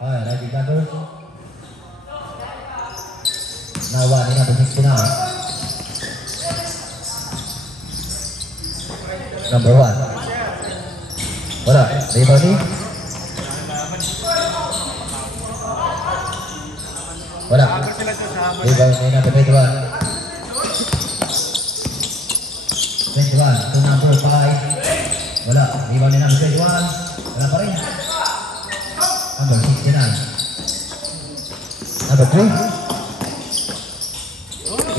Alright, ready, gather. Now one, number 69. Number 1. Wala, rebounding. Wala. Rebounding number 21. 21 to number 5. Wala. Rebounding number 21. Wala pa rin. Number 69. Number 3.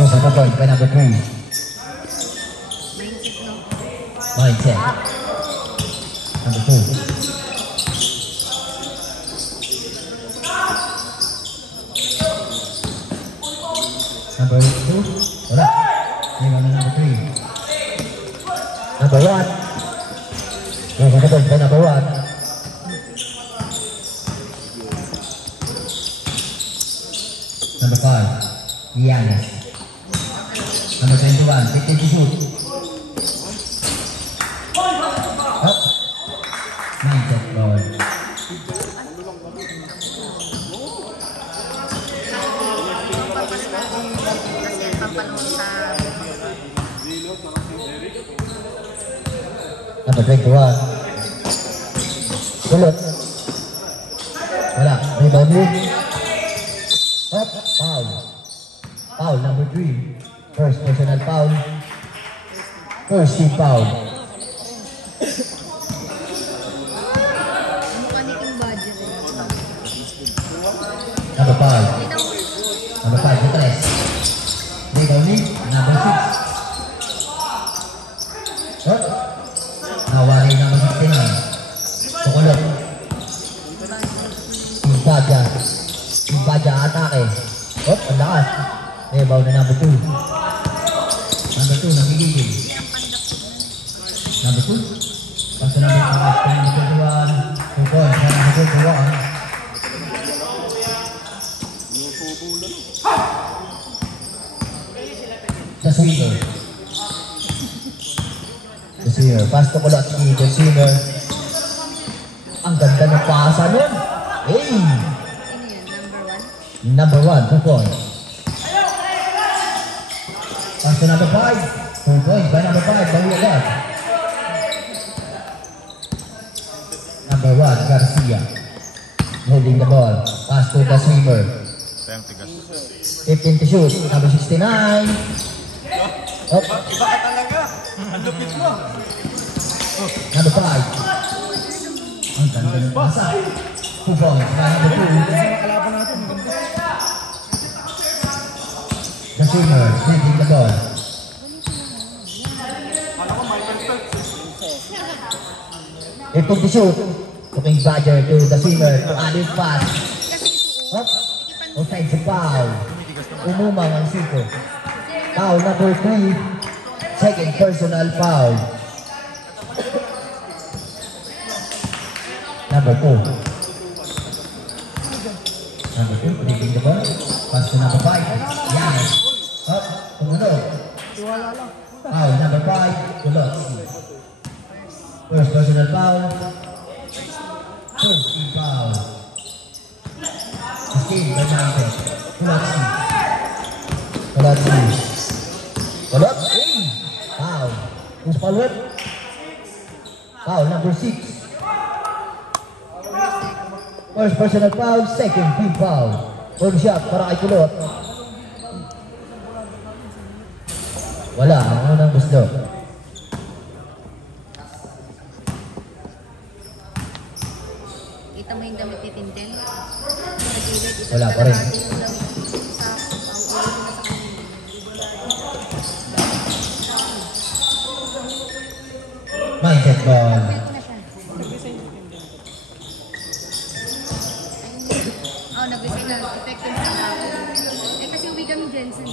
Yung sa point by number 3. Mindset. Number 2. Number 2. Wala. Rebounding number 3. Number 1. Yung sa point by number 1. Number 5, Giannis. Number 21, 15 to shoot. Up. Mindset ball. Number 21. Sulot. Wala. Rebounding. Up, foul. Foul number 3. First personal foul. First team foul. Number 5. Number 5, Butres. Rebounding, number 6. Up. Nawari number 69. Sukulot. Imbaja atake. Hop, ang lakas. Rebound na number 2. Number 2, nagigigil. Number 2. Paso number 21. 2 points. Number 21. The Swimmer. The Swimmer. Pass to Kolotsky. The Swimmer. Ang ganda ng pasa nun. Hey! Number 1, 2 points. Pass to number 5. 2 points by number 5. Bawi agad. Number 1, Garcia. Holding the ball. Pass to the Swimmer. 15 to shoot. Number 69. Up. Iba ka talaga. Ang lupit mo. Number 5. Ang ganda ng pasa. 2 points by number 2. The Swimmer, taking the ball. It took the shoot. Looking Badger to the Swimmer to add his pass. Up. Offensive foul. Umumang ang siko. Foul number 3. Second personal foul. Number 2. Number 2, taking the ball. Pass to number 5. Yes. Up. Tumunod. Foul number 5. Kolotsky. First personal foul. First team foul. Steal by number. Kolotsky. Kolotsky. Kolotsky. Foul. Who's foul? Foul number 6. First personal foul. Second team foul. Home shot para kay Kulot. Wala, ang unang gusto. Kita mo yung damit ni Tintin? Wala pa rin. Mindset ball. Oh, nag-resign na. Effective na lang. Eh, kasi uwi kami Jensen.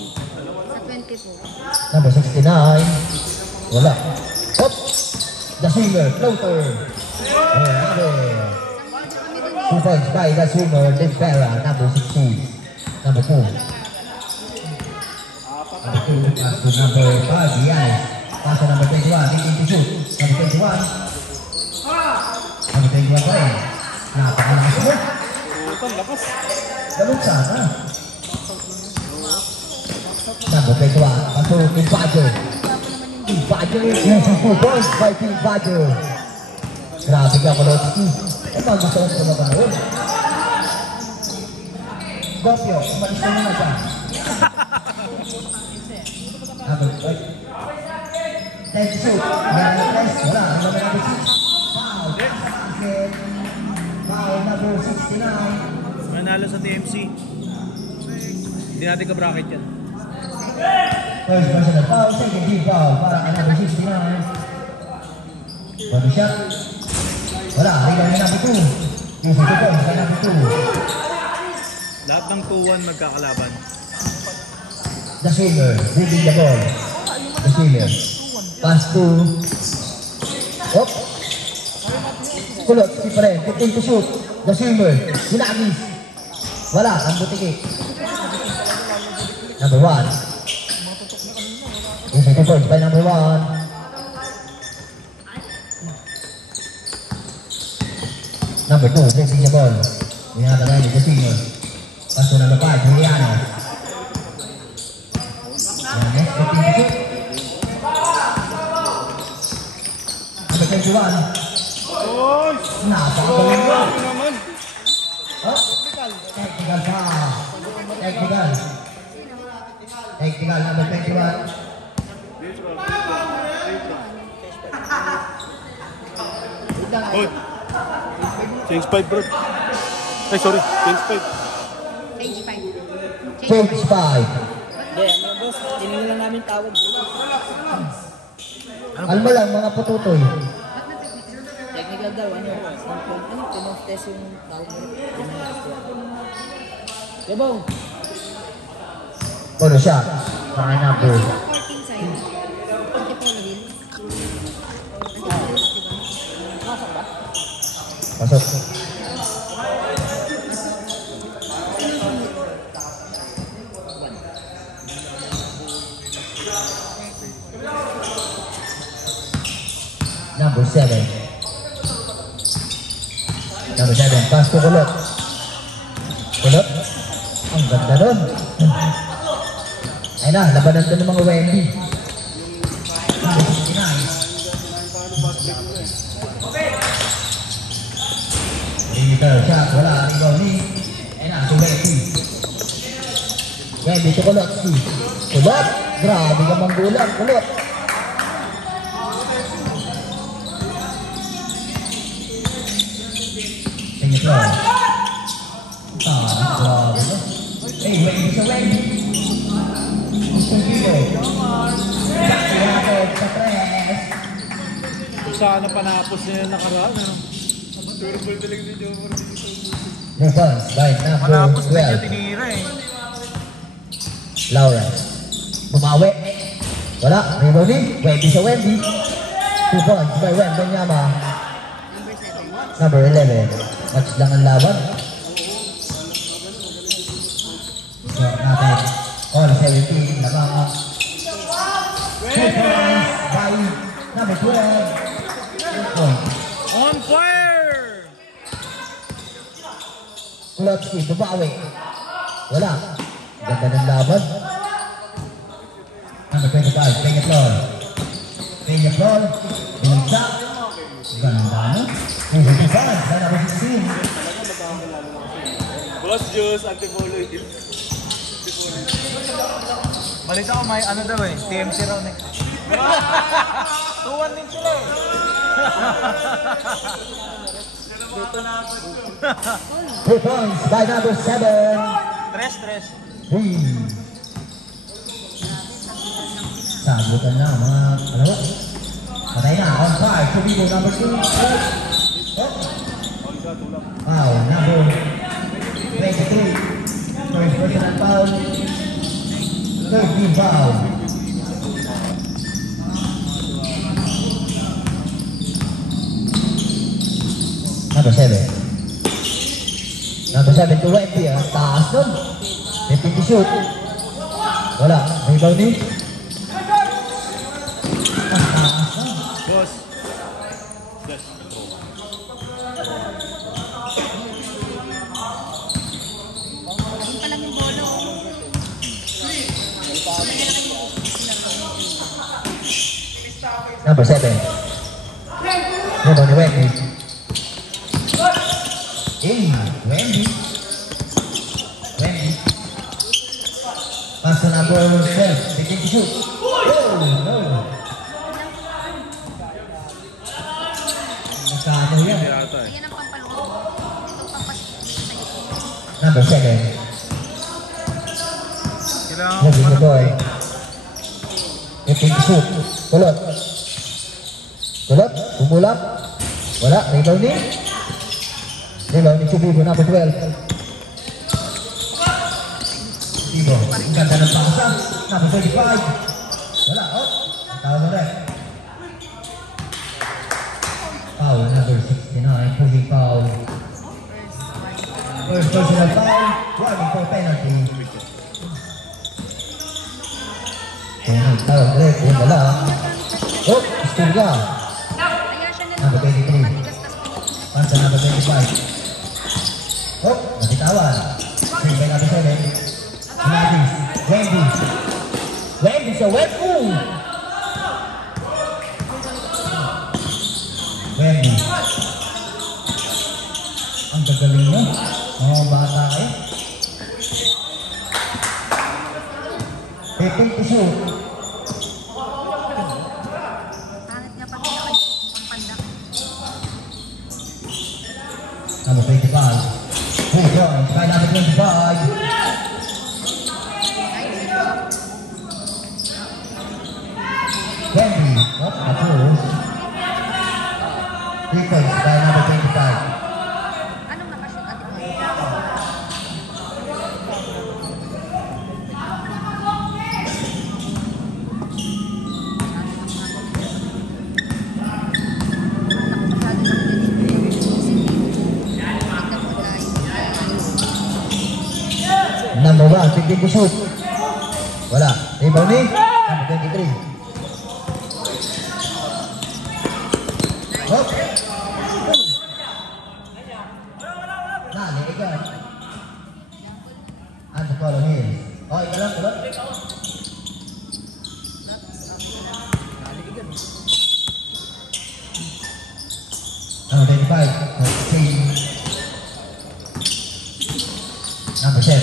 Sa 24. Number 69. Wala. Hop! The Swimmer, floater. Oh, 2 points by the Swimmer, Limpera, number 16. Number 2. Number 2, pass to number 5, Giannis. Pass to number 21, 18 to shoot. Number 21. Number 21 pa rin. Napakalakas mo. ang lakas. Ganun sana. Number 21, paso King Badger. King Badger, yes, 2 points by King Badger. Grabe ka, Kolotsky. Ito ang gusto ko mapanood. Gopio, umalis ka muna dyan. Test shoot. Wala. Number 6. Foul. Foul number 69. Manalo sa TMC. Hindi natin ka-bracket yan. First personal foul. Second team foul. Para kay number 69. Body shot. Wala. Rebound na number 2. Using 2 points kay number 2. Lahat ng 2-1 magkakalaban. The swimmer. Dribbling the ball. The swimmer. Pass to... Hop. Kulot. Si pa rin. 15 to shoot. The swimmer. Ginagis. Wala. Ang butiki. Number 1. Using 2 points by number 1. Number 2. Dribbling the ball. Ginagawa niya the swimmer. Pass to number 5. Juliano. Next, 15 to shoot. Number 21. Napakagaling mo. Oh, technical foul. Technical. Technical, number 21. Good. Change 5 bro. Ay sorry, change 5. Change 5. Change 5. Hindi, ano boss, tinignan lang namin tawag. Alam mo lang, mga pututoy. Technical daw, tinong-test yung tawag mo. Yabaw! Ano siya? Para number. 14 sa'yo. Antipolo Hill. Antipolo Hill, diba? Masok ba? Pasok. Number 7. Number 7. Pass to Kulot. Kulot. Ang ganda nun. Ayun na, labanan to ng mga Wendy. Number 69. Dito siya, wala. Ikaw ni. Ayun na, si Wendy. Wendy to Kulot. Kulot. Grabe ka manggulang. Kulot. Ito. Grabe. Hey, Wendy sa Wendy. Gusto dito. Bakit sa press. Sana panapos nila nakaraan. Defense by Panapos number na niya 12. tinira eh. Lawrence. Bumawi. Wala. Rebound ni. Wendy sa Wendy. 2 points by Wendy Benyama. Number 11. Match lang ang laban. So, natin. All 17. Labang. 2 points by number 12. 2 points. On fire! Kulotsky, bumawi. Wala. Ganda ng laban. Number 25. Peñaflor. Peñaflor. Binigsa. Ganda no? Number 5. Number 16. Boss Juice, Antipolo Hill. Balita ko may ano daw eh, TMC raw eh. 2-1 din sila eh. 2 points by number 7. Tres. 3. Sabutan na mga ano? Patay na. On fire. Tubigo number 2. Foul. Number 23. First personal foul. Third team foul. Number 7. Number 7 to Wendy. Taas nun. 15 to shoot. Wala. Rebound ni. Boss. Number 7. Rebound ni Wendy. Wendy. Pass to number 12. Begin to shoot. Oh, no. Nakano yan. Hindi ata eh. Ayan ang pampaluwag. Ito pampasok. Number 7. Kailangan Moving the boy. Begin to shoot. Kulot. Umulap. Wala. Rebound ni. Rebound ni Chubibo. Number 12. Chubibo. Ang ganda ng pasa. Number 35. Wala. Oh. Tawag mo rin. Foul. Number 69. Pushing foul. First personal foul. Running for penalty. Tawag rin. Wala. Oh. Still ka. Kaya siya na Number 23. matigas tas Pansa number 25. Oh, nabitawan. Sing by number 7. Wendy. Wendy sa Wendy. Wendy. Ang gagaling mo. Mga bata kayo. Piping to shoot. pangit nga pag pangpandak. Number 25. Who joins by number 25? Wendy. What a push. Defense by number 25. Anong nakashoot at ito? Number 1, 15 to shoot. Wala. Rebound ni number 23. Hop. Nani, ikaw. Ano follow here? Oh, ikaw lang, kulot. Number 25. Number 7.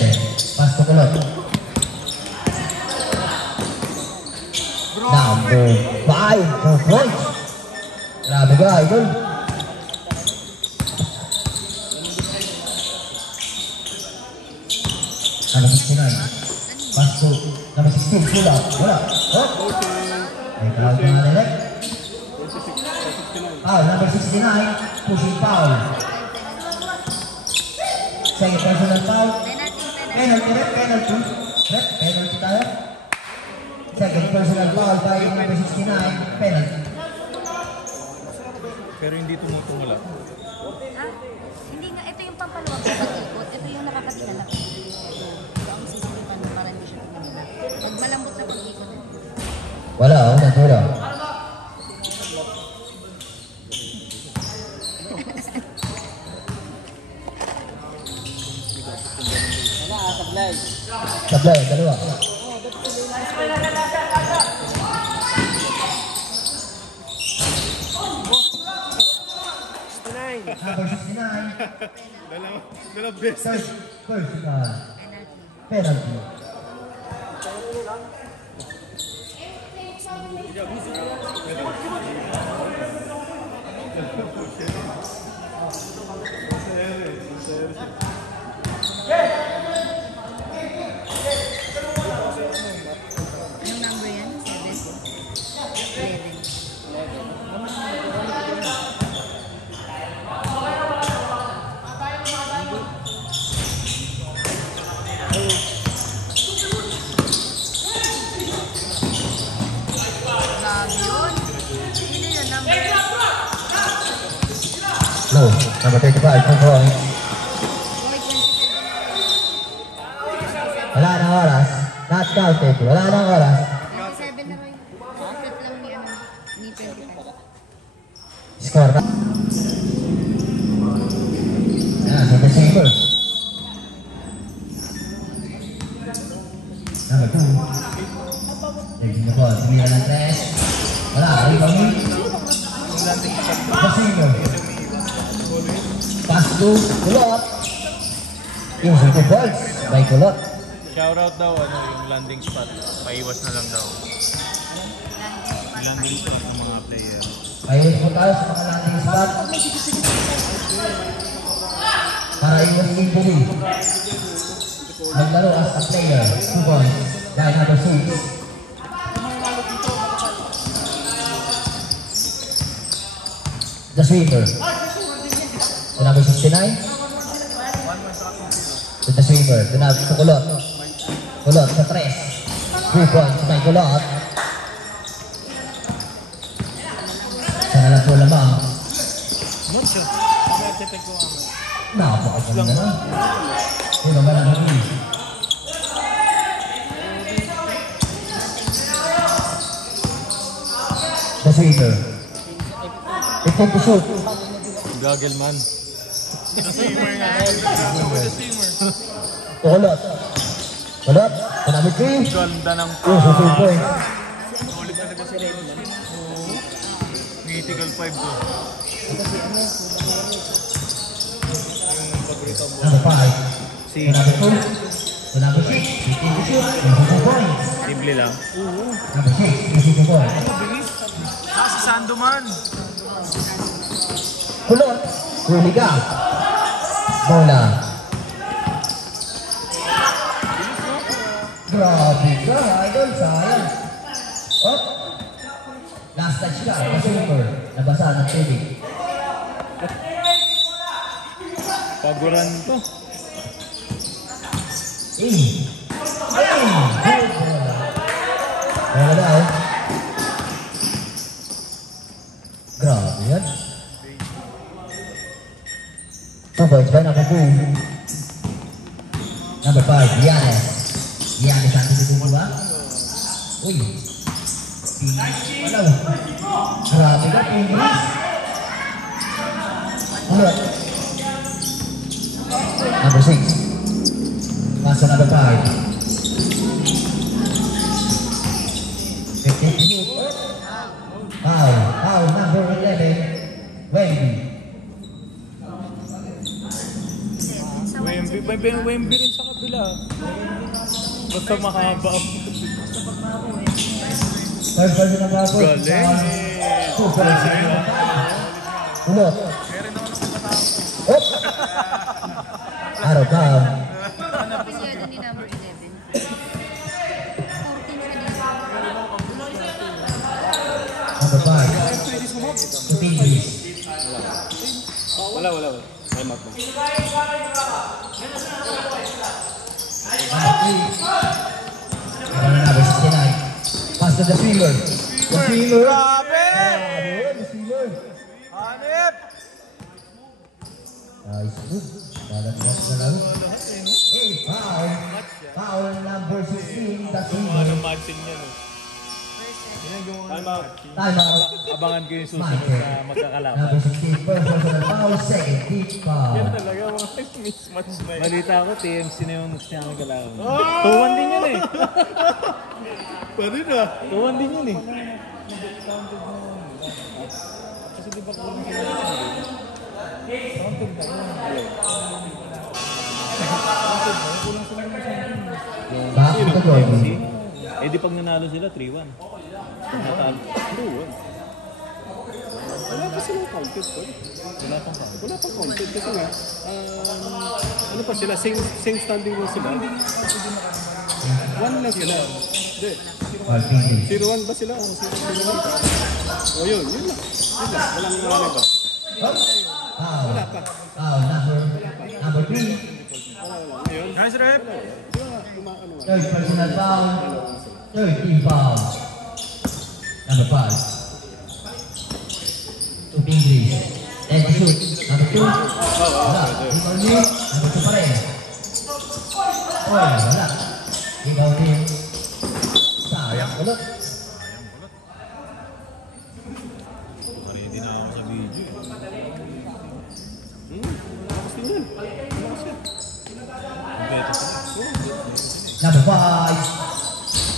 Pass to kulot. Number 5. 4 points. Grabe ka, idol. Number 69. Pass to number 16. Pull up. Wala. Oh. May crowd na nalek. Foul. Number 69. Pushing foul. Second personal foul. Penalty. Penalty tayo. Second personal foul by number 69. Penalty. Pero hindi tumutungala. Ah, hindi nga, ito yung pampaluwag sa pag-ikot. Ito yung nakakatilala ko. Ito ang sisilipan mo para hindi siya tumilala. Pag malambot na pag-ikot. Wala, oh, nagwala. Sablay. Sablay, dalawa. Number 69. Dalawa beses. Personal. Penalty. Penalty. Anong number yan? 7? 11. Grabe yun. Sino yun? Number? No, number 35. 2 points. Boy, 27. Wala nang oras. Not counted. Wala nang oras. 27 na kayo. Set lang ni, ni 25. Score ka. Yan, sa receiver. Number 2. Taking the ball. Sumira ng 3. Wala, rebound ni 2, kulot. Easy to balls by kulot. Shoutout daw, yung landing spot. Paiwas na lang daw. Landing spot ng mga player. Ayun po tayo sa mga landing spot. Para iwas injury. Maglaro as a player. 2 points. By number 6. The swimmer. To number 69. To the swimmer. To kulot. Kulot sa 3. 2 points by kulot. Sana lang po lamang. Mucho. Napakaganda na. Puno ba lang natin? The swimmer. Itong to shoot. Gagel man. Kulot. Kulot. To number 3. Ganda ng So 2 points. Solid talaga si Redman. Mythical 5 to. Number 5. Si Number 2. To number 6. Itong to shoot. So 2 points. Simple lang. Number 6. 2 points. Si Sandoman. Kulot. Huli ka. Bola. Grabe ka, idol. Sayang. Oh. Last touch ka. Pasumper. Nabasa ng tubig. Paguran to. Good bola. Bola daw. Grabe yan. 2 points by number 2. Number 5, Giannis. Giannis ang titubong ba? Uy. Ano? Grabe ka, Pingris. Ulot. Number 6. Pass to number 5. 15 shoot. Foul, number 11. Wavy. Wemby rin sa kabila. Basta makahaba. Third person ng bago. Galing. 2 points. Ulot. Oh! Araw ka. Appreciate ni number 11. 14 siya dito. Number 5. 2 Pingris. Wala. Time out. Number 69. Pass to the swimmer. The swimmer. Grabe! The swimmer. Hanip! Nice move. Dalag-dalag na laro. Hey, foul. Foul number 16. The swimmer. Ano matching yan eh. Time out. Time out. Abangan ko yung susunod na magkakalaban. Number 16. First personal foul. Second deep foul. Yan talaga mga mismatch na yun. Balita ko, TMC na yung gusto namin kalaban. 2-1 din yan eh. Pwede na. 2-1 din yan eh. Kasi di ba kulang sila sa Bakit ito, Jordan? Eh di pag nanalo sila, 3-1. Natalo. 2-1. Wala pa silang counted po. Wala pang counted kasi nga, ano pa sila, same standing mo sila. 1 lang sila. Hindi. 0-1 ba sila? O 0-1 ba? O yun lang. Walang nanalo ba? Foul. Foul number 3. Nice rep! Third personal foul. Third team foul. Number 5. To Pingris. Then to shoot. Number 2. Wala. Ikaw din. Number 2 pa rin. Oy, wala. Ikaw din. Sayang ulit. Ready na ako sa video. Number 5.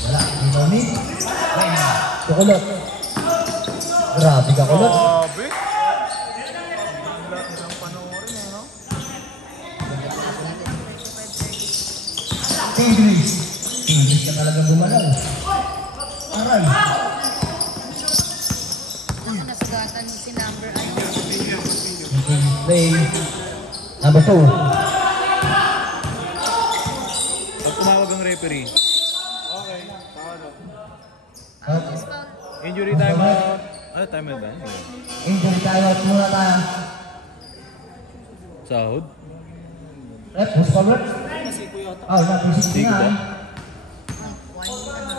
Wala. Ikaw din. Kukulot. Grabe ka kulot. Grabe! Isang panoorin eh, no? English. English ka talaga gumalaw. Aray. Ako nasagatan mo si number ano. Play. Number 2. Pag tumawag ang referee, Yes, foul. injury time out. Ano time out ba? Injury timeout muna tayo. Sahod? Ref, who's forward? Oh, number 69. Warning naman.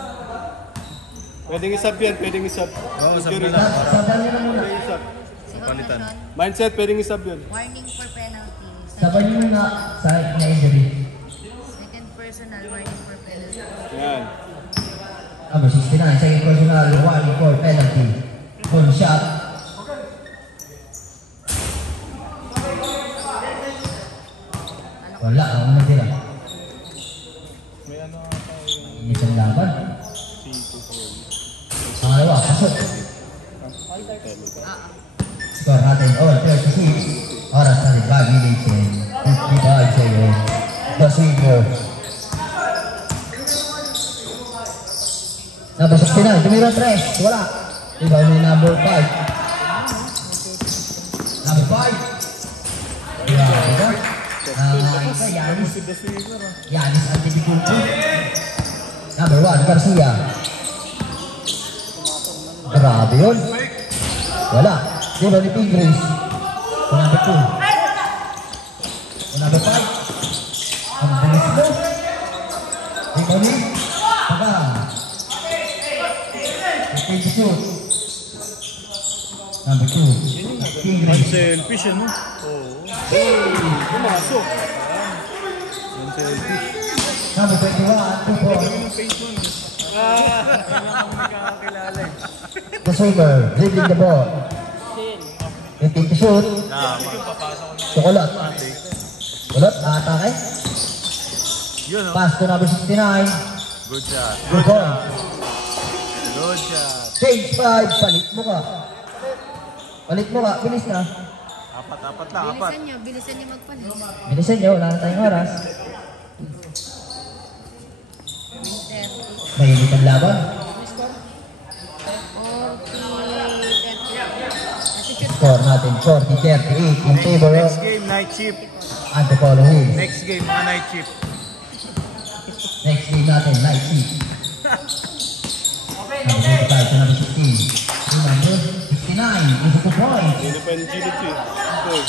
Pwedeng isab yan, pwedeng isab. Oo, sabi na lang. Para Saban nyo na muna. Pwedeng isab. Si Palitan. Sean, Mindset, pwedeng isab yan. warning for penalty. Saban nyo na sa injury. Second personal, warning for penalty. Yan. Number 69, second personal, warning for penalty. Full shot. Wala, ang una sila. May ano ata yung Isang laban. C2 Pangalawa, pasok. Score natin all 36. Oras na rin, Bagilitin. 55 sa'yo. Dosingo. Number 69, tumira 3. Wala. Ibaw ni number 5. Number 5. Grabe ka. Isa, Yanis. Yanis Antetokounmpo. Number 1, Garcia. Grabe yun. Wala. Ibaw ni Pingris. Number 2. Number 5. Ang bilis mo. Ibaw ni Pagang. Take the shoot. Number 2. Pingris. selfish ano? Oo. Pumasok. Yung selfish. Number 21. 2 points. Yung face mo. Kailangan kami kakakilala eh. The swimmer, dribbling the ball. You take the shoot. Chocolate. Chocolate, atake. Yun o. Pass to number 69. Good shot. Good point. Good shot. Change 5. Palit mo ka. Palit mo ka. Bilis na. Apat lang, apat. Bilisan niyo magpalit. Bilisan nyo. Wala na tayong oras. Winter. Mahilit ang laban. 40, 30. Score natin 40-38 in favor of Next game, night shift. Antipolo Hills. Next game, mga night shift. Next game natin, night shift. Number 25 to number 16. Yung number 69 is a 2 points. Hindi na pa yung G2 eh. Boy.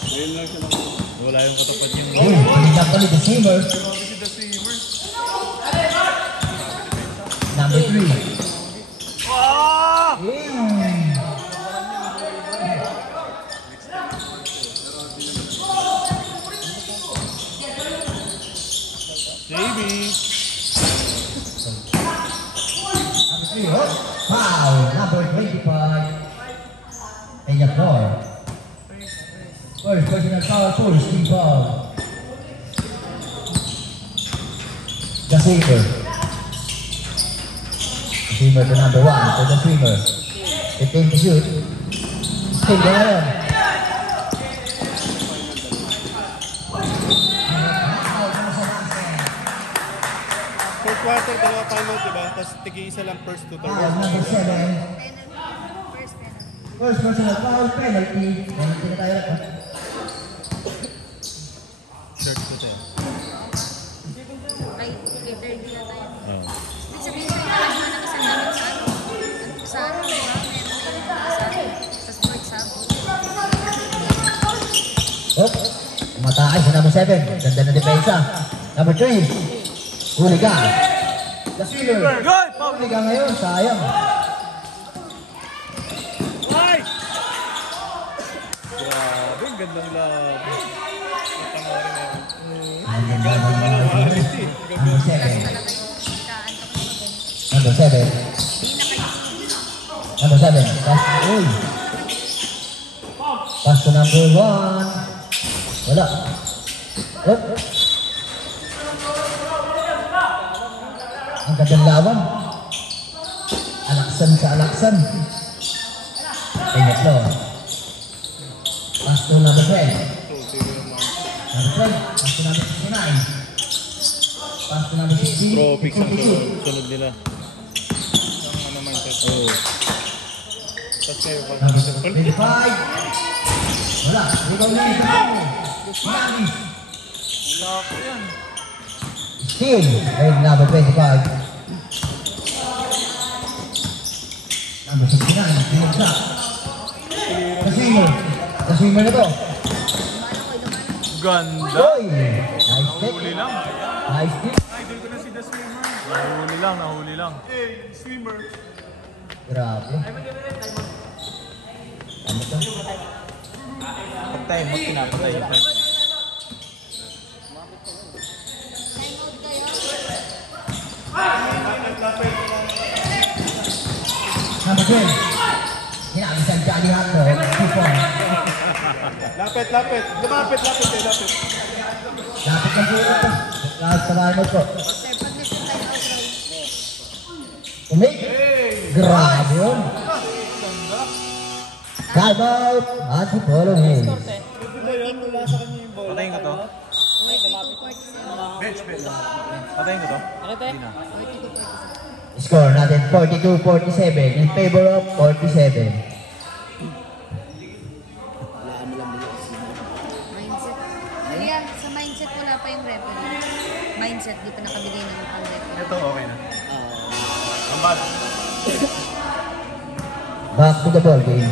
Ngayon lang siya lang. Wala yung katapat yung... Oh, pinigyan pa ni the Simmer. Number 3. Saving. Number 3, oh, foul. Number 25. Peña Flor. First personal foul for Steve Paul. The Simmer. Swimmer to number 1 for the swimmer. 15 to shoot. Still na ngayon. Fourth quarter, dalawa timeout, diba? Tapos tigi-isa lang first to third. Foul number 7. First penalty. First personal foul penalty. Penalty na tayo. Shirt ko tayo. Ay, okay, 30 na tayo. Oo. Ibig sabihin ko yung lagi na kasi namin sa ano. Sa ano, di ba? Meron sa sport sa Oh, tumatay si number 7. Ganda na depensa. Number 3. Hooligan. The swimmer. Good! Hooligan ngayon. Sayang. Ay! Grabe, ang gandang laban. Matangarin na yun. Number 7. talaga yung kaan ko mag Number 7. Hindi na kayo. Number 7. Pass. Uy. Pass to number 1. Wala. Oh. Ang gandang laban. Alaksan sa alaksan. Peña Flor. Pass to number 12. Number 12. Pass to number 69. Pass to number 16. Tropics ang Ito, sunod nila. Ang ano mindset. Oo. Tapos kayo pa. number 25. Wala. Rebound na ito. Mami. Steal. Ay, number 25. Number 69. Steal shot. The swimmer na to. Ganda. Oy! Nice step. Nahuli lang. Nice step. Idol ko na si The Swimmer. Nahuli lang. Eh, swimmer. Grabe. Ano to? Pagtay mo, pinapatay. Number 12. Hinabisan Johnny Hotdog. 2 points. Lapit. Lapit kayo, lapit. Lapit ng puro to. Lahat sa mga ko. Sir, pag gusto tayo outroll. Umik. Grabe yun. Time out. At the following. Patayin ko to. Patayin ko to. Hindi na. Score natin 42-47 in favor of 47. Mindset. Kuya, sa mindset wala pa yung referee. Mindset, di pa nakabigay ng pang-referee. Ito, okay na. Ang bad. Back to the ball game.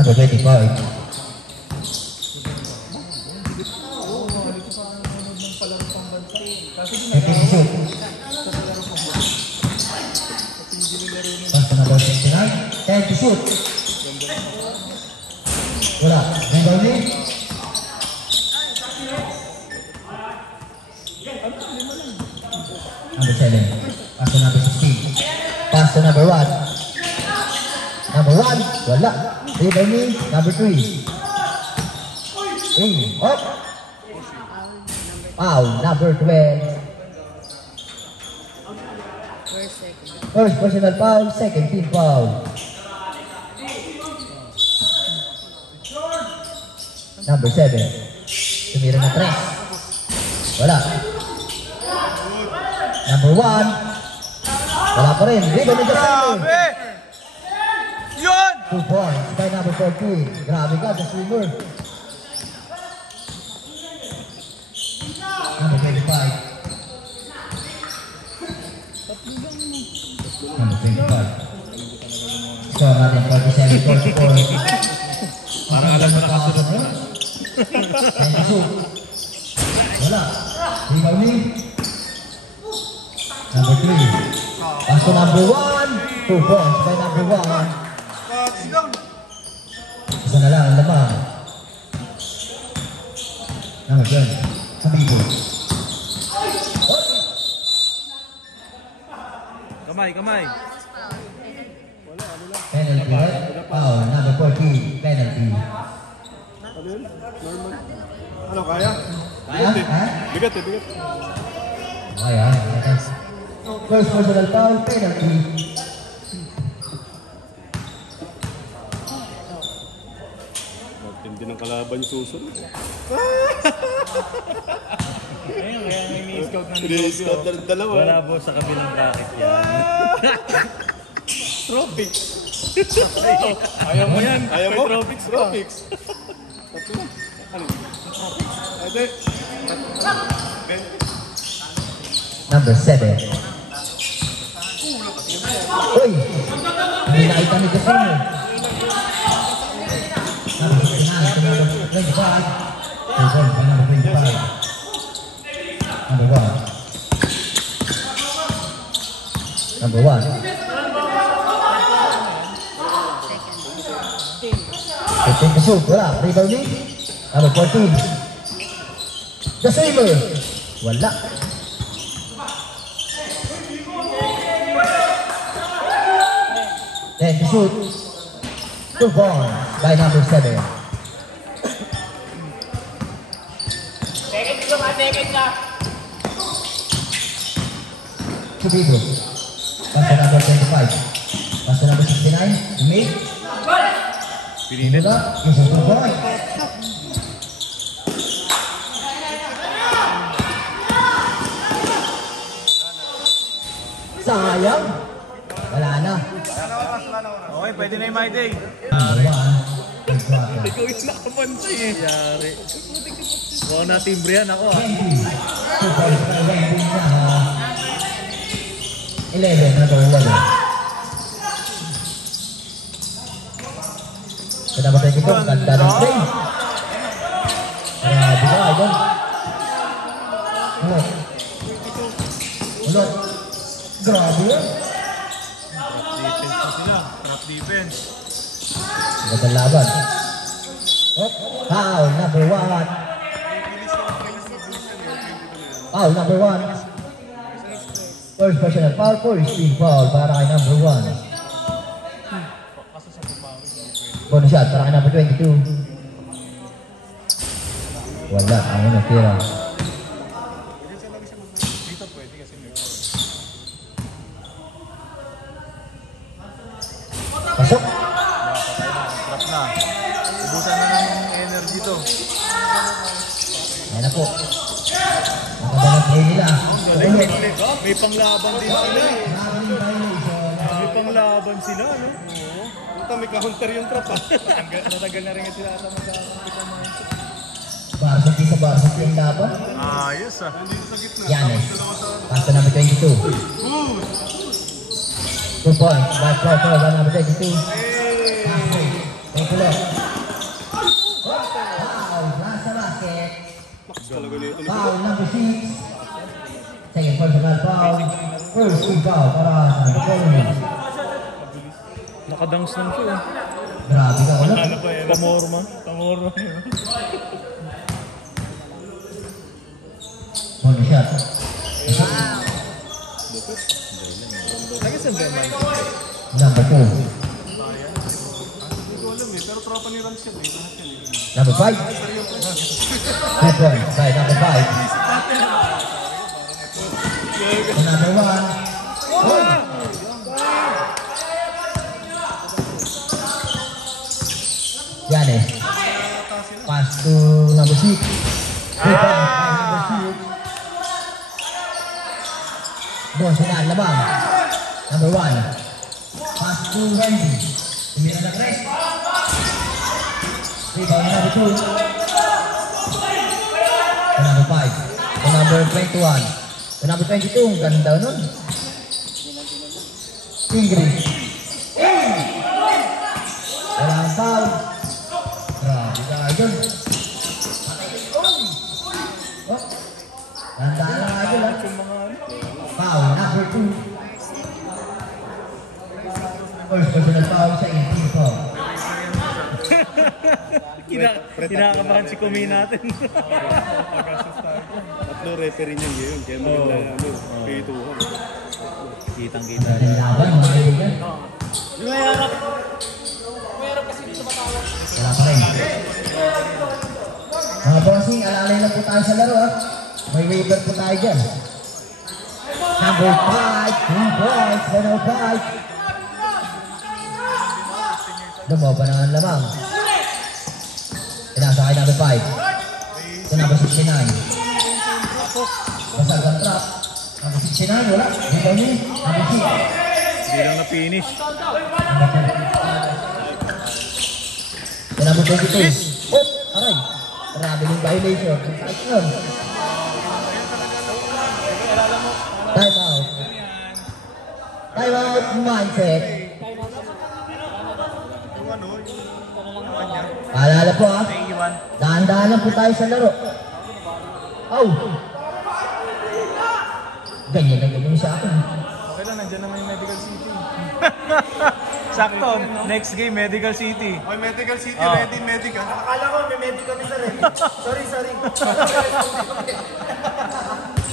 Number 25. Shoot. Pass to number 69. 10 to shoot. Wala. Rebound ni. Number 7. Pass to number 16. Pass to number 1. Number 1. Wala. Rebound ni. Number 3. In. Up. Foul. Number 12. First personal foul, second team foul. Number 7. Tumira na 3. Wala. Number 1. Wala pa rin. Rebound ni Jasper. Yun! 2 points by number 14. Grabe ka, the swimmer. Number 25. Number 25. Score natin 47-44. Parang alam mo na kasunod mo. Wala. Rebound ni. Number 3. Pass to number 1. 2 points by number 1. Isa na lang ang lamang. Number 12. Habibo. Kamay. Penalty, right? Foul. Number 14. Penalty. Ano yun? Normal. Ano, kaya? Kaya? Ha? Bigat. Kaya. First personal foul. Penalty. Tindi ng kalaban yung susunod. Ayun, kaya may ni-scout na Scout na ng dalawa. Wala po sa kabilang bracket yan. Tropics. Ayaw mo yan. Ayaw mo? May tropics pa. Tropics. Tatlo na. Ano? Ate. Number 7. Uy! Hindi nakita ni Jasper. Number 69 to number 25. Number 25. Number 1. Number 1. Second to shoot. Wala. Rebound ni. Number 14. The swimmer. Wala. Then to shoot. 2 points by number 7. Subido. Pass number 25. Pass number 69. Mid. Pinilit. Is a 2-point. Sayang. Wala na. Okay, pwede na yung my day. Number 1. Third quarter. Ikaw yung nakapansi. Yari. Wow na timbre yan ako 20. 2 points para Wendy na 11 na wala. Kinabatay ko ang ganda ng play. Grabe ka, idol. Ulot. Ulot. Grabe yan. Defense na sila. Trap defense. Magandang laban. Oh, foul number 1. Foul number 1. First personal foul, first team foul para kay number 1. Bonus shot para kay number 22. Wala, ang natira. Dito pwede kasi may Pasok. trap na. Ubusan na ng energy to. Ayan na po. Ang ganda ng play nila. Ulit. May panglaban din sila. Maraming violation. May panglaban sila, no? Oo. Puta, may counter yung trap ah. Natagal na rin sila sa magkakapit. Varsity sa varsity ang laban. Ayos ah. Yanes. Pass to number 22. 2 points. Back floor by number 22. Thank you, Foul. Nasa basket. Foul number 6. Second personal foul. First team foul para sa number 4. Nakadangs lang siya. Grabe ka ulit. Ano ba yan? Pamorma. Pamorma yun. Bonus shot. Nagasan ba yung mic? Number 4. Hindi ko alam eh, pero tropa ni Rams yan eh. Lahat yan eh. Number 5. 2 points by number 5. Number 1. Oh! Yanes. Pass to number 6. 3 points by number 6. Bonsinan labang. Number 1. Pass to Wendy. Tumira na 3. Rebound number 2. To number 5. To number 21. To number 22. Ang ganda nun. Ingrid. Walang foul. Grabe ka idol. Oh. Ganda lang idol ha. Foul number 2. First personal foul sa 18 foul. Kinakabahan si Kumi natin. Tatlo referee niyan ngayon, kaya maganda pituhan. Kitang-kita. Ganda laban mga kaibigan. Wala pa rin. Mga bossing, alalay lang po tayo sa laro ha. May waiver po tayo dyan. Number 5, 3 points, number 5. Lumaban na ang lamang. Pinasa kay number 5. Ito number 69. Basag ang trap. Number 69, wala. Dito niya. Number 6. Hindi lang na-finish. Ito number 22. Oh, aray. Traveling violation. Kahit yun. Time out. Time out mindset. Paalala po ha. Dahan-dahan lang po tayo sa laro. Oh. Ganyan na ganyan sa akin. Okay lang, nandiyan naman yung Medical City. Sakto, next game, Medical City. May Medical City, ready medical. Akala ko may medical isa rin. Sorry.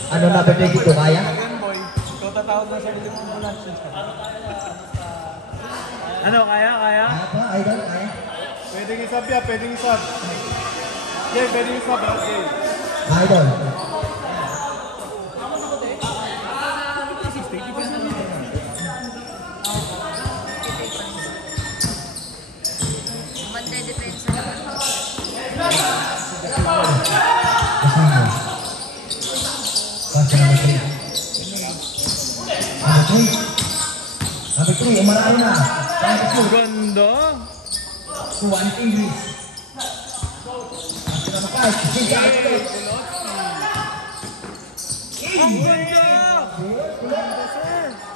Ano number 22 kaya? Again, boy. Ikaw tatawag na sa ambulance. Ano, kaya? Kaya pa, idol, kaya. Pwedeng isab ya, pwedeng isab. Jay, pwedeng isab ha, Jay. Idol. Maganda yung depensa naman. Casino. Pass number 3. Number 3, umarayo na. Ganda! One English. Pass number 5, Cynthia Alvarez. Ang ganda!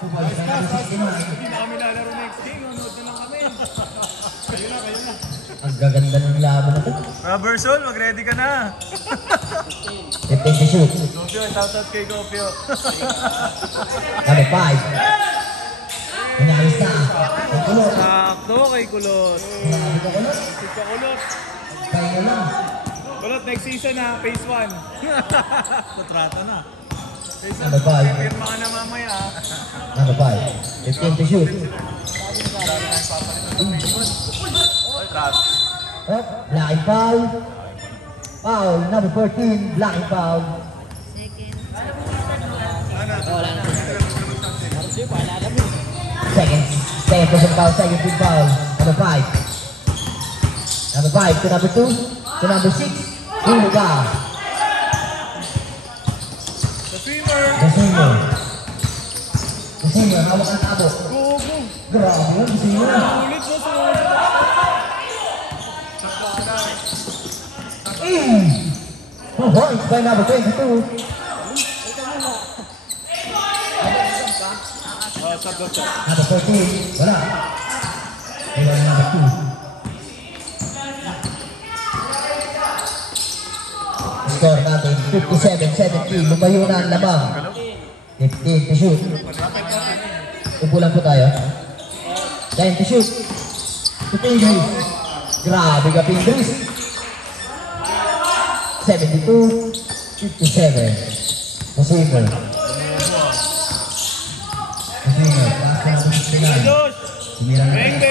Pass number 69. Hindi na kami lalaro next game. Nanood na lang kami. Kayo na. Ang gaganda ng laban na ito. Rubber Soul, mag-ready ka na. 15 to shoot. Gopio, shoutout kay Gopio. Number 5. Inaayos na. Ang kulot. Sakto kay Kulot. Grabe ka kulot. Ika Kulot. Pahinga lang. Kulot, next season na, phase 1. Kontrata na. Phase 1, Number 5. pirma ka na mamaya. Number 5. 15 to shoot. Up. Blocking foul. Foul. Number 14. Blocking foul. Second. Second person foul. Second team foul. Number 5. Number 5 to number 2. To number 6. Huluga. The swimmer. The senior. The senior. Hawak ang tabo. Go. Grabe yun. The senior. Ulit mo sa Points by number 22. Number 14. Wala. Wala number 2. Score natin 57-17. Lumayo na ang lamang. 15 to shoot. Upo lang po tayo. 10 to shoot. To Pindris. Grabe ka Pindris. 72-57. Receiver. Receiver. Last na 69. Josh. Sumira na. Beng.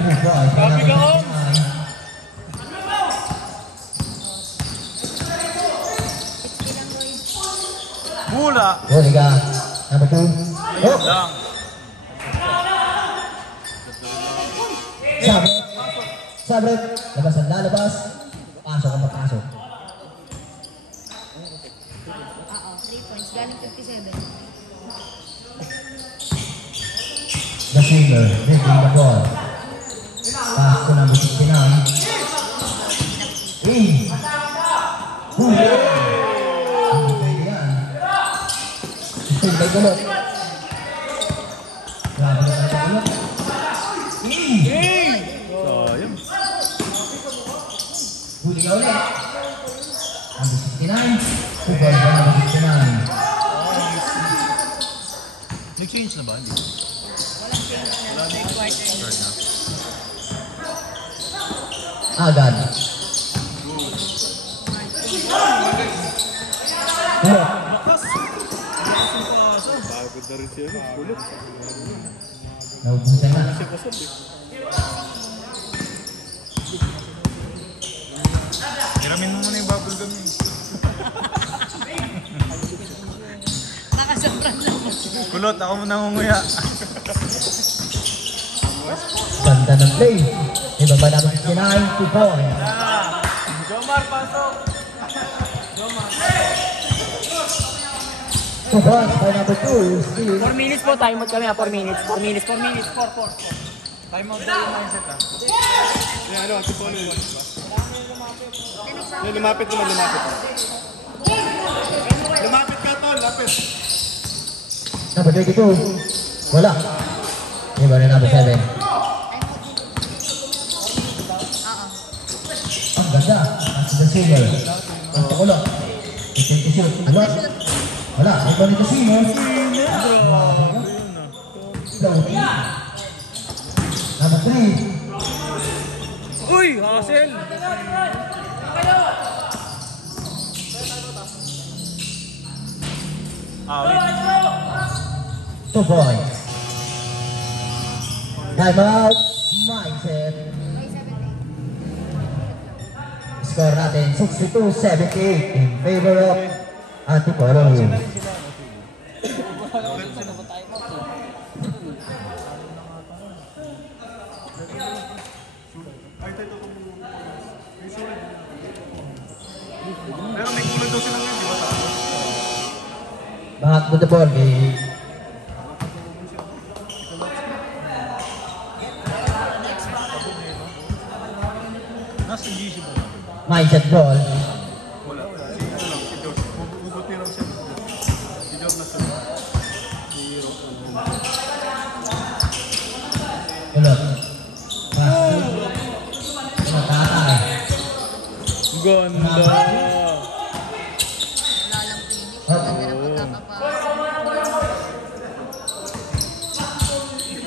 2 points. Copy ka, Om. Mula. Huli ka. Number 2. Oh! Lang. Sabret. Sabret. Labas ang lalabas. Pasok ang mapasok. Oo, 3 points. Galing 57. The Singer. Dribbling the ball. Pass to number 69. In. Huli. Still by Gulot. Grabe na ang Gulot. Sayang. Huli ka ulit. Number 69. Football by number 69. Nag-change na ba? Hindi. Walang change na. Third quarter. Agad. Gulot. Pagod na rin siya. Kulot. Naubusan na. Siya kasal eh. Hiramin mo muna yung bubble gum eh. Nakasabran lang mo. Kulot, ako muna ngunguya. Ganda ng play. Ibaba number 69. 2 points. Jomar, pasok! 2 points by number 2. Still. 4 minutes po, time out kami 4 minutes. 4 minutes. 4. Time out daw yung mindset ah. Yan, ano, si Polo yun. Yan, lumapit naman, lumapit. Lumapit ka, Tol, lapit. Number 32. Wala. Iba na number 7. Oo. Ang ganda. As the singer. Ang pakulot. Itin to shoot. Wala. Wala. Iba na the singer. Floating. Number 3. Uy! Hassel! Wait. 2 points. Time out. Mindset. By 7. Score natin 62-78 in favor of Antipolo Hills. Pero may kulang daw silang yan, di ba? Back to the ball game. Nasa GC ba? Mindset ball. Wala. Si George. Hugot raw siya. Si George na siya. Ulot. Pass. Tatay. Ganda! Wala lang finish. Ganda ng pagkakapasa.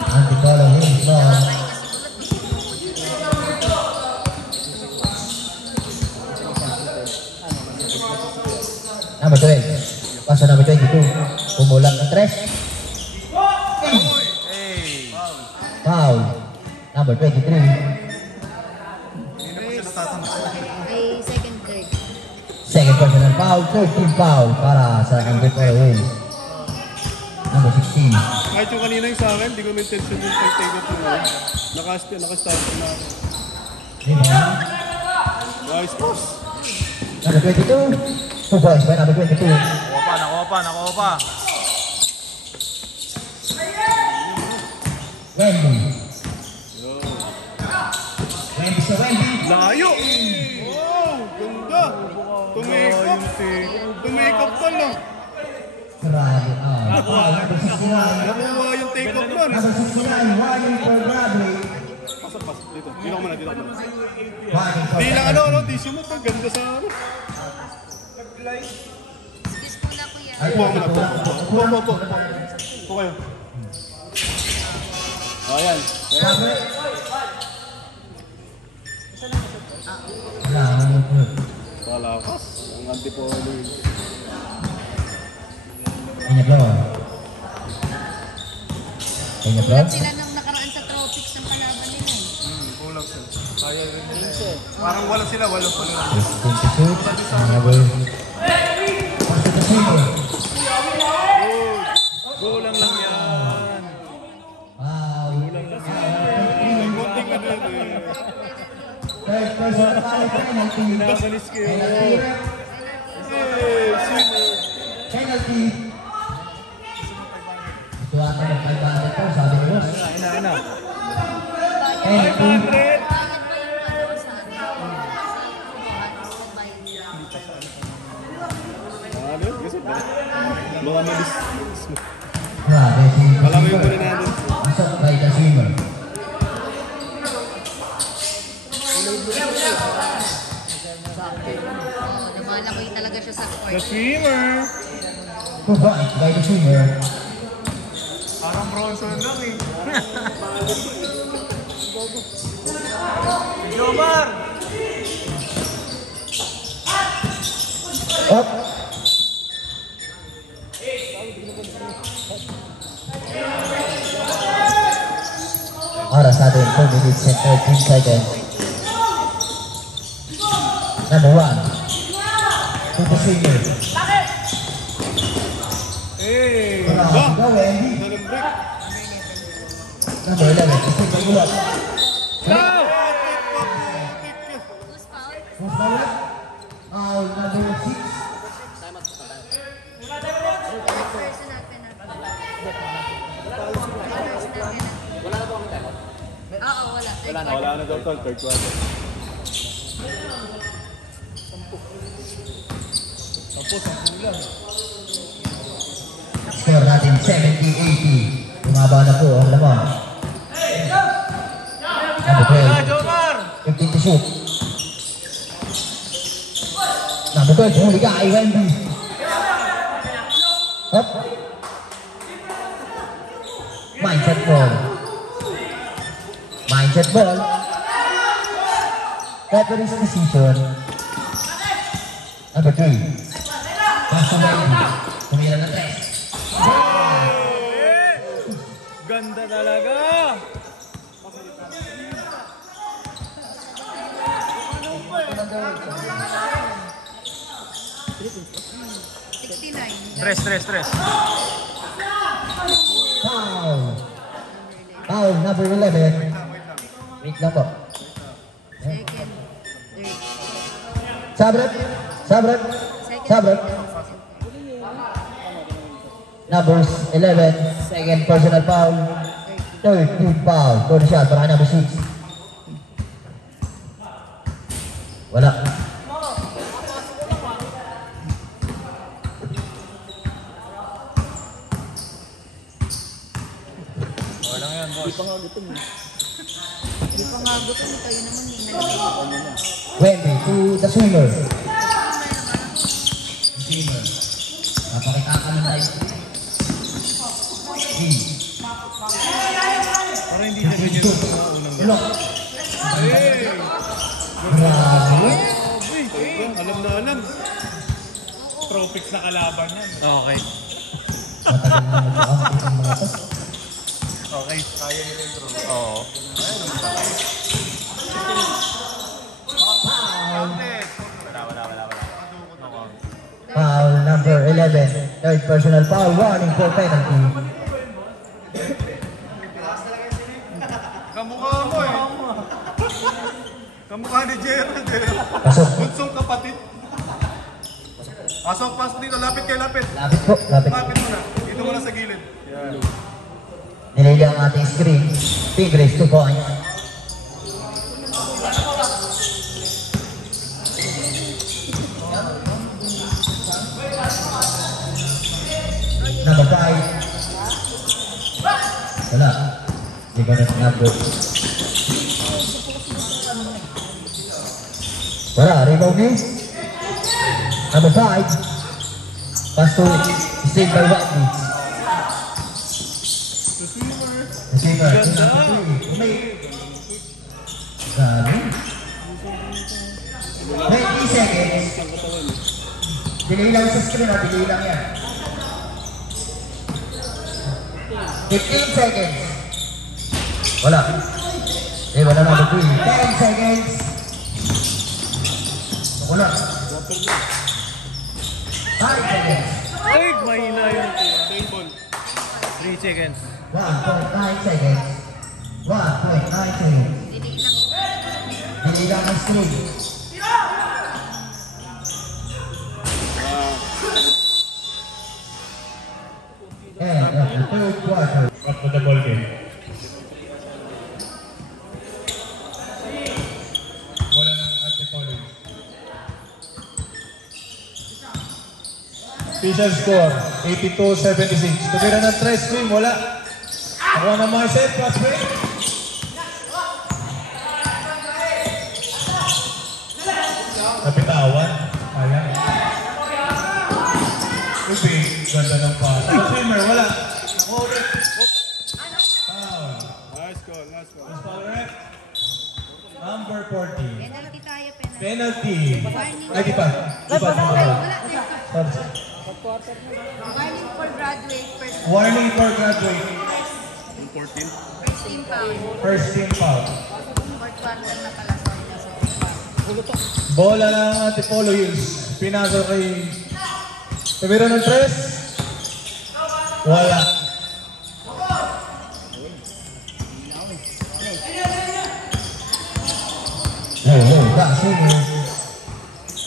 Antipolo Hills ball. Nakakahinga siguro. Number 12. Pass to number 22. Pumulang ng 3. Foul. Number 23. Hindi naman siya natatama. Ay, second, third. Second personal foul. 13 foul para sa Antipolo Hills. Number 16. Kahit yung kanina yung sa akin, hindi ko may intention yung pag-take off mo. Nakastart na ako. Rebound. Nice pass. Number 22. 2 points by number 22. Nakuha pa. Wendy. Wendy sa Wendy. Layo! Wow! Ganda! Tumikap pa lang. Grabe. Number 69. Nakuha yung take off nun. Number 69. Warning for robbery. Pas. Dito. Dito ko muna. Warning for Di lang robbery. di siya mo. Ganda sa ano. Kiss muna, kuya. Ay, Kuha mo na. Po kayo. Ayan. Palakas. Ang Antipolo. Peñablon. Peñablon. Sila nang nakaraan sa tropics ng kalaban nila. Kulang sila. Kaya rin. Parang wala sila. Wala pa nila. 22. Number. Kulang lang yan. Wow. May konting ano yun eh. Third personal foul. Penalty. Pinapalis kayo. Penalty. Ito ata ng 500 po, sabi ni Boss. Ina. Penalty. 500! Ano yun? Kasi ba? Mga mabis. Grabe si Alam mo yung muna natin. Isok by the swimmer. Namalaki talaga siya sa court. The swimmer! 2 points by the swimmer. Parang Bronson lang eh. Jomar! Up. Oras natin 4 minutes and 13 seconds. Number 1. To the swimmer. Hey! Bravo, go Wendy. Ganun break. Number 11. To swimmer Ulot. Go! Who's foul? Who's foul? Foul number 6. Personal penalty. Wala na po ang time. Oo, wala. Wala na daw tol, third quarter. Score natin 70-80. Bumaba na po ang lamang. Number 12. Jomar! 15 to shoot. Number 12, huli ka kay Wendy. Up. Mindset ball. Mindset ball. Referee's decision. Number 3. Pass to Wendy. Tumira na 3. Ganda talaga! Number Stress. Foul. Foul number 11. Wait lang po. Second, third. Sabret. Numbers 11. Second personal foul. Third team foul. Third shot para number 6. Wala. Walang yan, boss. Di pa nga gutom, kayo naman eh. 20 to the swimmer. Swimmer. Napakita ka ng tayo. Parang hindi niya ganyan sa mga unang Ulo. Hey! Grabe. Alam na alam. Tropics na kalaban yan. Okay. Matagal na nag-aakit ang mga to. Okay. Kaya nila yung bro. Oo. Wala. Foul number 11. Third personal foul. Warning for penalty. Kamukha mo eh. Kamukha ni Gerald eh. Pasok. Bunsong kapatid. Pasok dito. Lapit. Lapit po. Lapit. Lapit mo na. Dito mo na sa gilid. Yan. Nilagay ang ating screen. Tigres 2 points. Number 5. Wala. Hindi ka na sinabot. Wala. Rebound ni. Number 5. Pass to Steve by Whitney. Receiver. Grabe. 20 seconds. Delay lang sa screen. Delay lang yan. 15 seconds. Wala. Wala na number 3. 10 seconds. Wala. 5 seconds. Ay, mahina yun. Table. 3 seconds. 1.9 seconds. 1.9 seconds. Delay lang ang screen. And the third quarter. Up to the ball game. Wala ng anti-fouling. Official score, 82-76. Tumira ng 3 swing, wala. Ako na Marcel, pass break. Napitawan. Ayan. Ubi, ganda ng pass. Swimmer, wala. Ako ulit. Foul. Nice call. Foul, right? Number 14. Penalty tayo, penalty. Penalty. Warning. Ay, di pa. Di pa. Wala. Sorry. Warning for graduate. Warning for graduate. 14. First team foul. First team foul. Fourth quarter na pala. Sorry na second foul. Bola ng Antipolo Hills. Pinasok kay Tumira ng 3. Wala.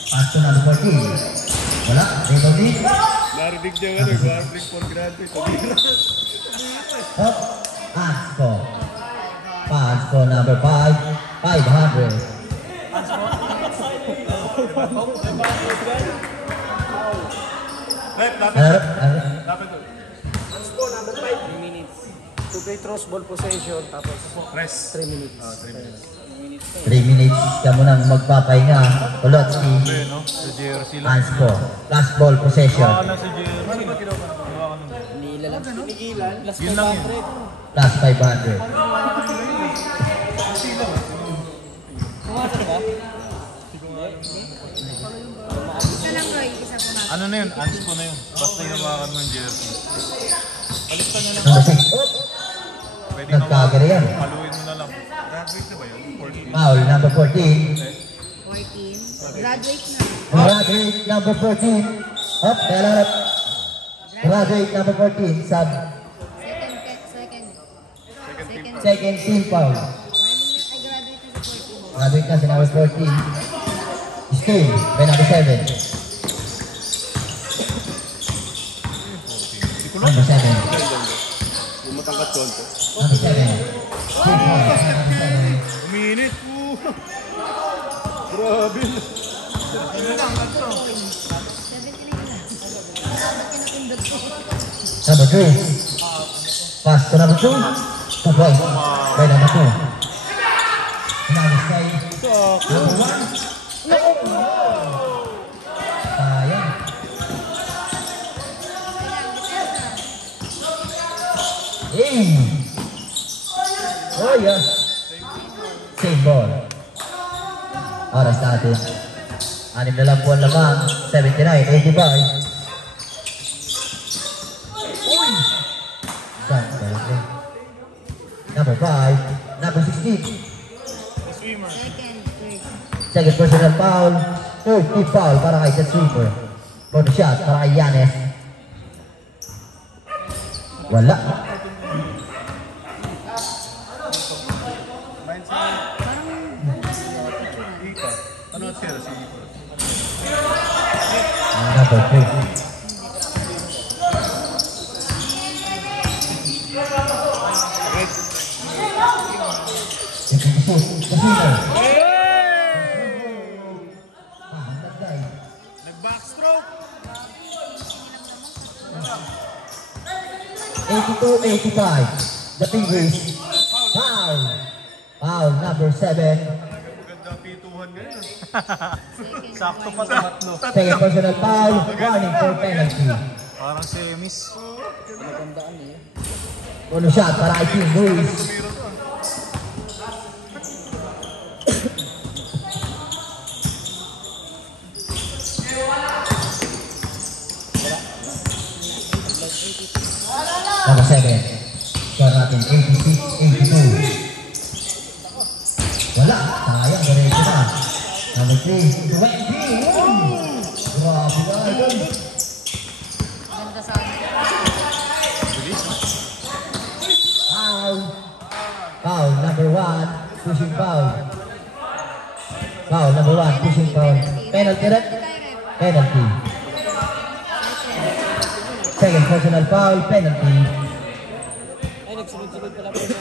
Pass to number 14. Wala. Rebound ni. Narinig niya nga rin. Warning for graduate. Up. Pass for number 5. 500. Lapit. Lapit doon. 3 minutes. To play cross ball possession, tapos Press. 3 minutes. 3 minutes ka mo nang magpapahinga. Kolotsky. No? Sa jersey lang. Hands po. Last ball possession. Baka na sa jersey. Nilalang pinigilan. Last Yun lang yun. 500. Plus 500. Isa lang, Roy. Isa po na. Ano na yun? Ans ko na yun. Basta yung hawakan mo yung jersey. Baliktad na lang. Number 6. Pwede na Nagkagari yan. haluin mo na lang. Graduate na ba yun? 14. Foul number 14. 14. Graduate na. Graduate number 14. Up, kaya graduate number 14, sub. Second team foul. Ay, graduate na si 14. Graduate na si number 14. Stay, by number 7. Number 7. Yung matangkat konti. Number 7. Team foul, number 7. Uminit. Grabe. 17 na yun. Ba't kinapindot ko? Number 3. Pass to number 2. 2 points by number 2. Number 5. Number 1. Sayang. Oh yes. Same ball. Oras natin. 6 na lang buwan lamang. 79, 85. Number 5, number 16. Second, third. Second personal foul. Third team foul para kay Jet Sweeper. Corner shot para kay Yanes. Wala. Ano sila si Number 3. Nag-backstroke. 82-85. The Tigers. Foul. Foul number 7. Maganda ang pituhan ngayon. Sakto pa sa tatlo. Second personal foul. Warning for penalty. Parang si Miss. Corner shot para kay Team Luis. Number 7. Score natin 86-82. Wala. Sayang. Diretso na. Number 3. 20. Grabe na. Ganda sana. Foul. Foul number 1. Pushing foul. Foul number 1. Pushing foul. Penalty red. Penalty. Second personal foul. Penalty. Ay, nagsunod-sunod pala po natin.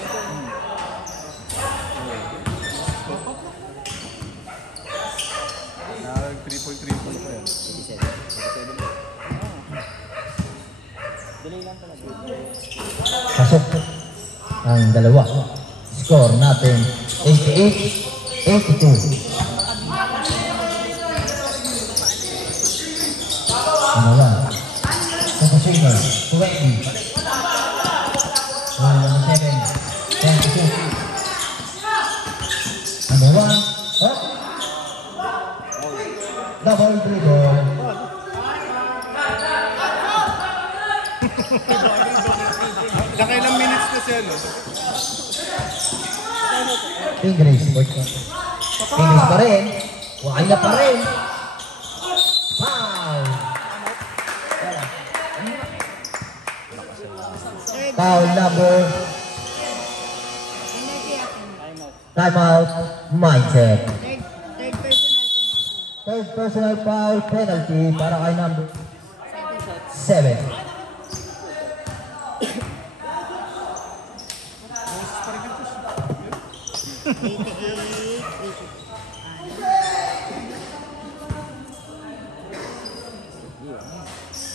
Nag 3.3 pa yan. Delay lang talaga. Pasok ang dalawa. Score natin 88-82. Dalawa. Number 7, 20. Number 7, 22. Number 1, up. Double dribble. Nakailang minutes na siya, no? English. English pa rin. Wala pa rin. Foul. Foul number. Time out. Mindset. Third personal foul penalty para kay number 7.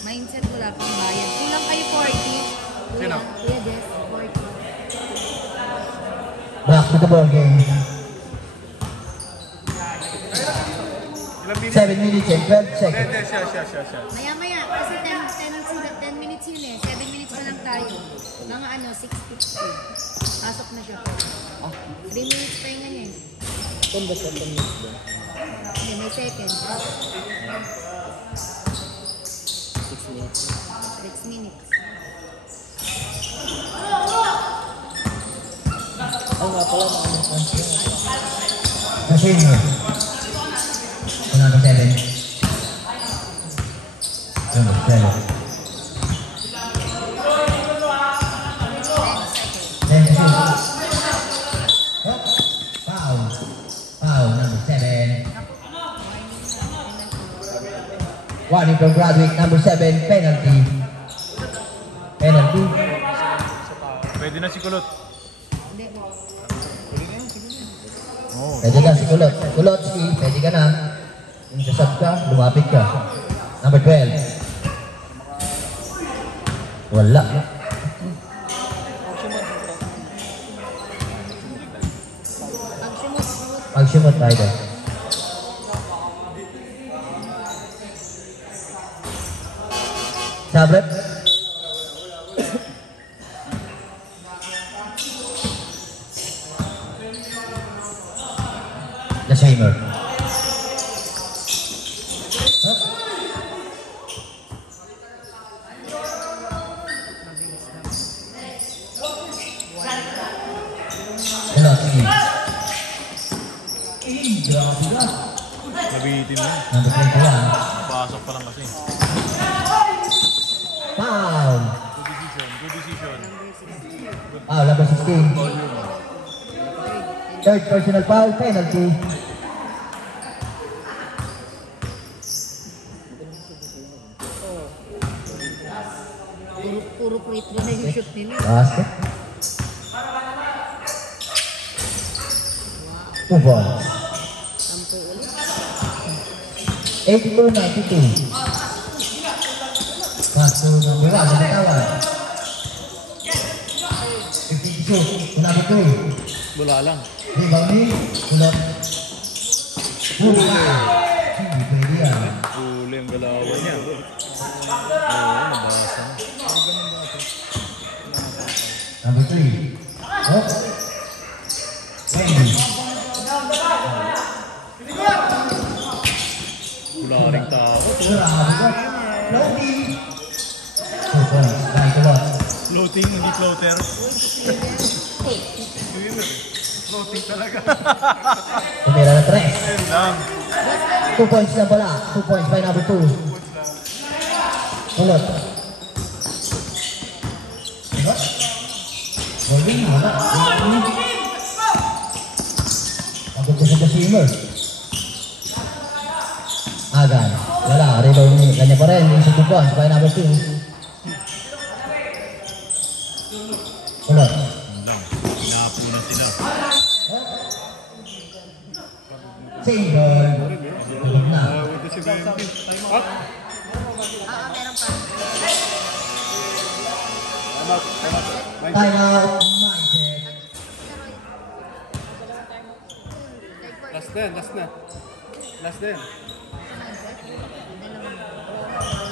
Mindset wala pang bayad. Kulang kayo 40. Sino? Kuya Des, 40. Back to the ball game. Ilang minutes? 7 minutes and 12 seconds. Hindi, siya. Maya-maya, kasi 10 minutes yun eh. 7 minutes na lang tayo. Mga 6:50. Pasok na siya. 3 minutes pa yung ganyan. Tumba sa 10 minutes ba? Hindi, may second. 6 minutes. 6 minutes. Ay nga pala, The senior. Marcelo. 10 to shoot. Oh, foul. Foul, number 7. Warning from graduate number 7, penalty. Penalty. Pwede na si Kulot. Pwede na si Kulot. Kulotski, pwede ka na. Kung sasab ka, lumapit ka. Number 12. Wala. Pag-shimot tayo. Sabrep. The Shamer. Penalty. Grabe ka. Nabihitin mo. Number 21. Pasok pa lang kasi. Foul. Good decision. Good decision. Foul, number 16. Third personal foul, penalty. Puro free throw na yung shoot nila. Basket. 2 points. 82-92. Pass to number 1, nagtawag. 52, number 2. Wala lang. Rebound ni Kulot. Hindi pwede yan. Huli ang galawan niya. Oo, nabasa. Number 3. Oh. Wendy. Wala rin tao. Grabe ka. Loading. 2 points. By Kulot. Floating, hindi floater. Floating talaga. Tumira na 3. Ayun lang. 2 points na pala. 2 points by number 2. Kulot. Kulot. Holding. Wala. Abot ko sa Simmer. Agan. Wala. Rebound ni. Kanya pa rin. Yung 2 points by number 2. Kulot. Napo na sila. Simmer. Tulog na. Ito si BMP. Meron pa. Time out. Mindset. Last na, last na. Last na yan.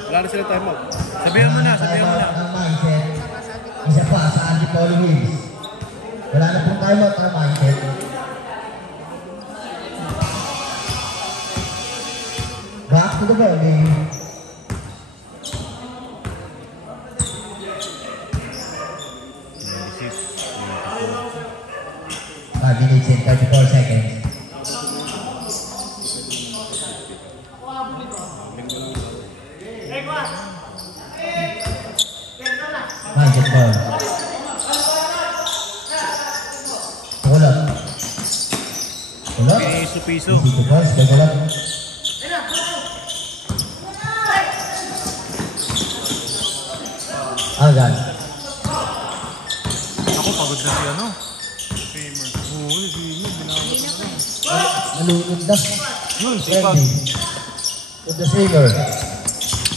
Wala na sila timeout. Sabihan mo na, sabihan mo na. Ang mindset. Isa pa sa Andy Paulo Wills. Wala na pong timeout ng mindset. Back to the volley. Five minutes and 34 seconds. Mindset ball. Kulot. Kulot. Piso-piso. Dito boys, kay Kulot. Agan. Ako, pagod na si ano. Famer. Oo, si Famer. Binabot na lang. Malunod na. Yun, sipag. Randy. To the Simmer.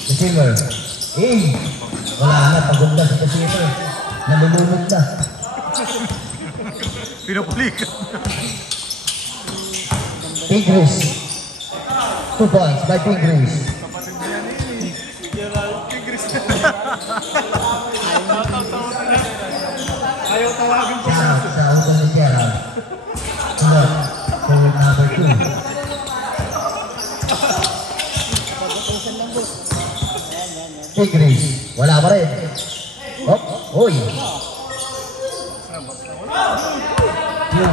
The Simmer. Wala na, pagod na si the Simmer. Nalulunod na. Pinupulik. Pingris. 2 points by Pingris. Ayaw tawagin ko. Shout sa utol ni Gerald. Kulot. Forward number 2. Pingris. Wala pa rin. Oh, uy.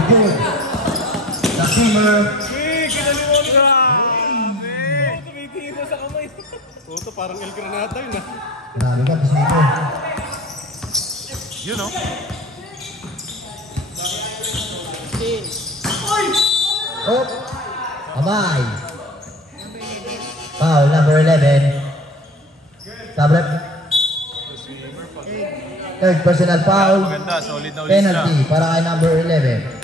Good. The Simmer. Kinalimutan ka! Grabe! Tumitira sa kamay. Ito parang El Granada yun ah. Grabe ka, Bisito. Yun, no? Oh! Abay! Foul, number 11. Tablet. Third personal foul. Maganda, solid na ulit Penalty para kay number 11.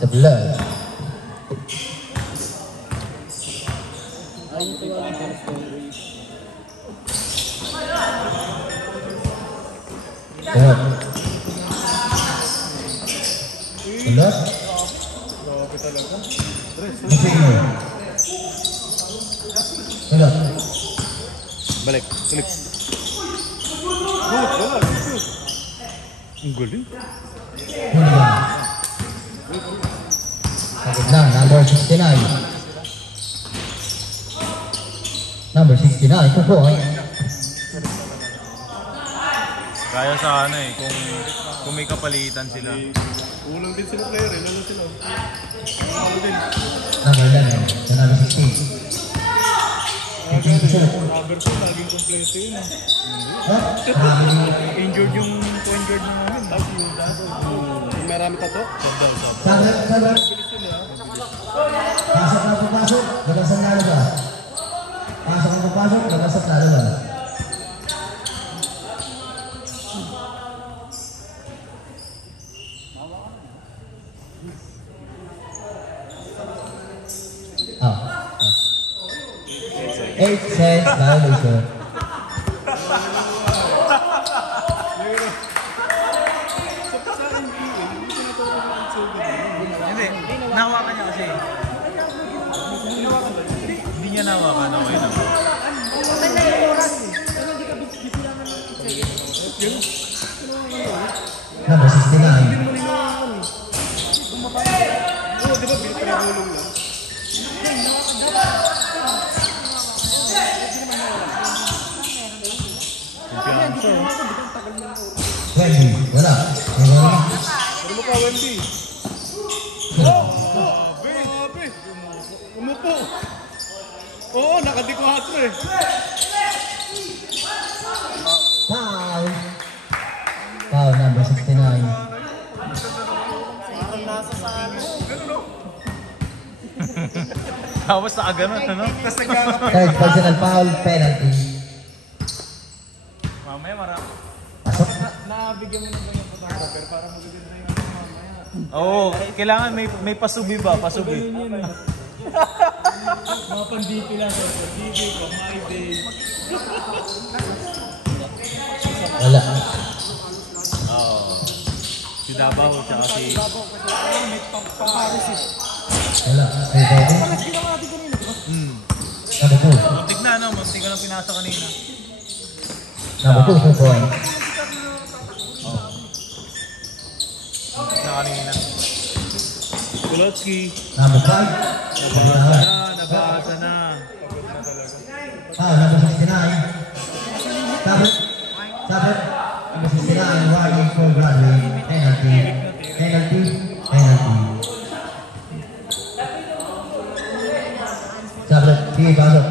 The blood. Blood. Blood. Grabe talaga. Masino. Blood. Balik, balik. Good, wala. Good. Ang galing. Hooligan. Sakit na, number 69. Number 69, Kukoy. Kaya sa ano eh, kung may kapalitan sila. Kulang din sila player eh. Lalo sila. Kulang din. Number 11, sa number 16. Number 2, laging kompleto yun ah. Injured yung point guard na namin. Tapos yung dato. Yung marami tato. Sabret, sabret. Pasok na papasok, labas ang lalabas. Pasok ang papasok, labas ang lalabas. Ah. 8 cents violation. Hindi, nahawakan niya kasi. Hindi niya nahawakan, okay na. Number 69. Oo, di ba? Pinagulong na. Wendy, wala. Wala. Ano mo ka, Wendy? Grabe! Umupo! Oo, nakadikwato eh. Foul. Foul number 69. Tapos nakaganon, ano? Third personal foul, penalty. Mamaya marami. Pasok. Nabigyan mo ng ganyan photographer para magaganda yung ano mamaya. Oo, kailangan may pasubi ba? Pasubi. Mga pandipi lang sir. Pandipi, pamay Wala. Oo. Si Davao, tsaka si... Wala. Hey, baby. Number 2. Muntik na, ano? Muntik ka lang pinasa kanina. Number 2, 2 points. Muntik na kanina. Kulotsky. Number 5. Nabasa na. Foul number 69. Sabret. Sabret. Number 69, warning for Bradley. Penalty. Penalty. Penalty. Sabret. Sige, pasok.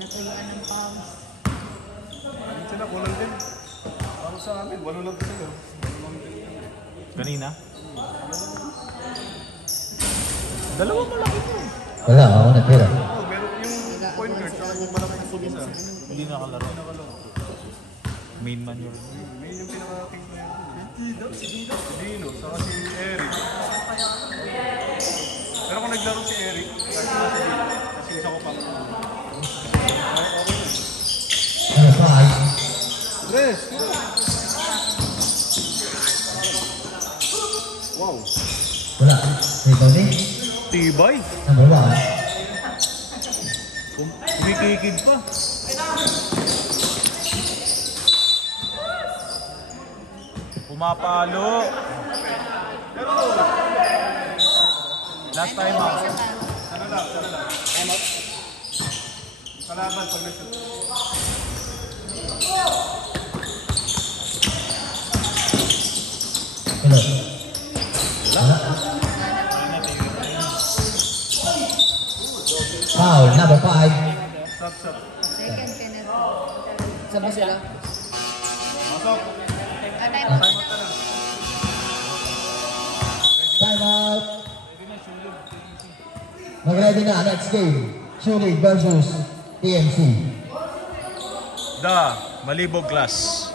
Natuyuan ng pounds. Sila, kulang din. Para sa amin, walo lang sila. Kanina? Dalawa malaki to. Wala, ako nagpira. Oo, meron yung point guard, saka yung malaking sumisa. Hindi nakalaro. Main man yun. May yung pinaka-king na yun. Si Dino, saka si Eric. Pero kung naglaro si Eric, kahit na si Dino, kasi isa ko pa. Number 5. Tres! Wow! Wala. Rebounding. Tibay. Number 1. Kumikikid pa. Pumapalo. Last time out. Kalaban pag nag-shoot. Number 5. Second penalty. Saan ba sila? Time out. Time out. Mag-ready na next game. Sulit versus TMC. The Malibog class.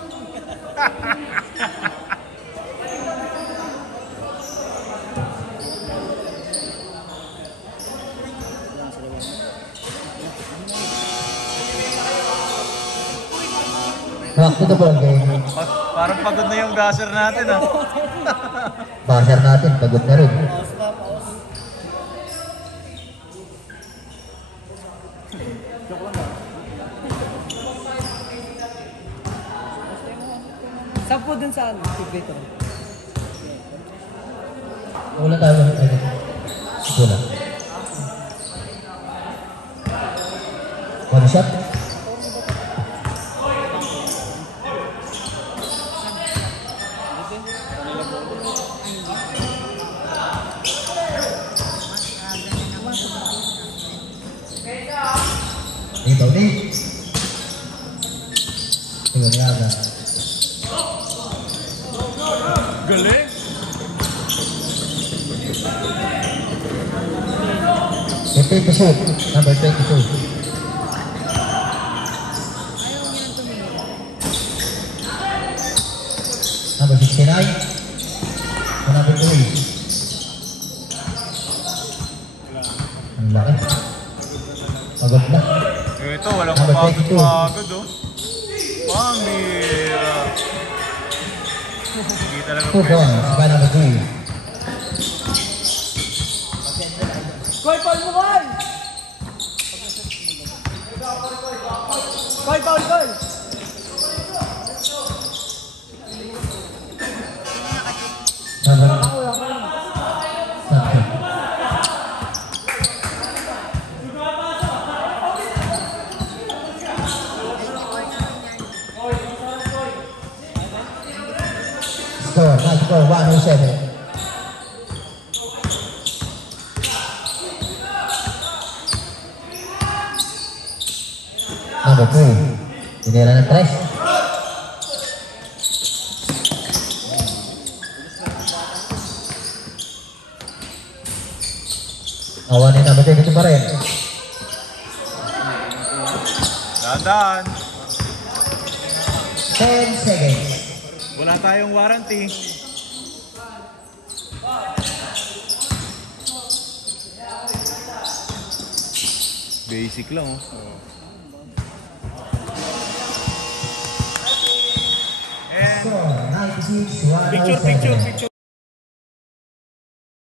Back to the ball game. Parang pagod na yung gaser natin ah. Buzzer natin, pagod na rin. Saan po dun sa dito? Wala tayo. Wala. One shot. Ito ni. Ito ni Aga. Galing. Repeat the shoot. Number 22. Ayaw niya nang tumingin. Number 69. Number 3. Ang laki. Pagod na. Ito, walang Number 22. pagod oh. Pambira. Hindi talaga 2 points by number 3. Koy, Paul mo, Koy! Koy, Paul, Koy! Number 7. Score, high score, 107. Number 2. Tinira ng 3. Awanin number 2 ito pa rin. Dahan-dahan. 10 seconds. Wala tayong warranty. Basic lang oh. Score, 96, 107. Picture.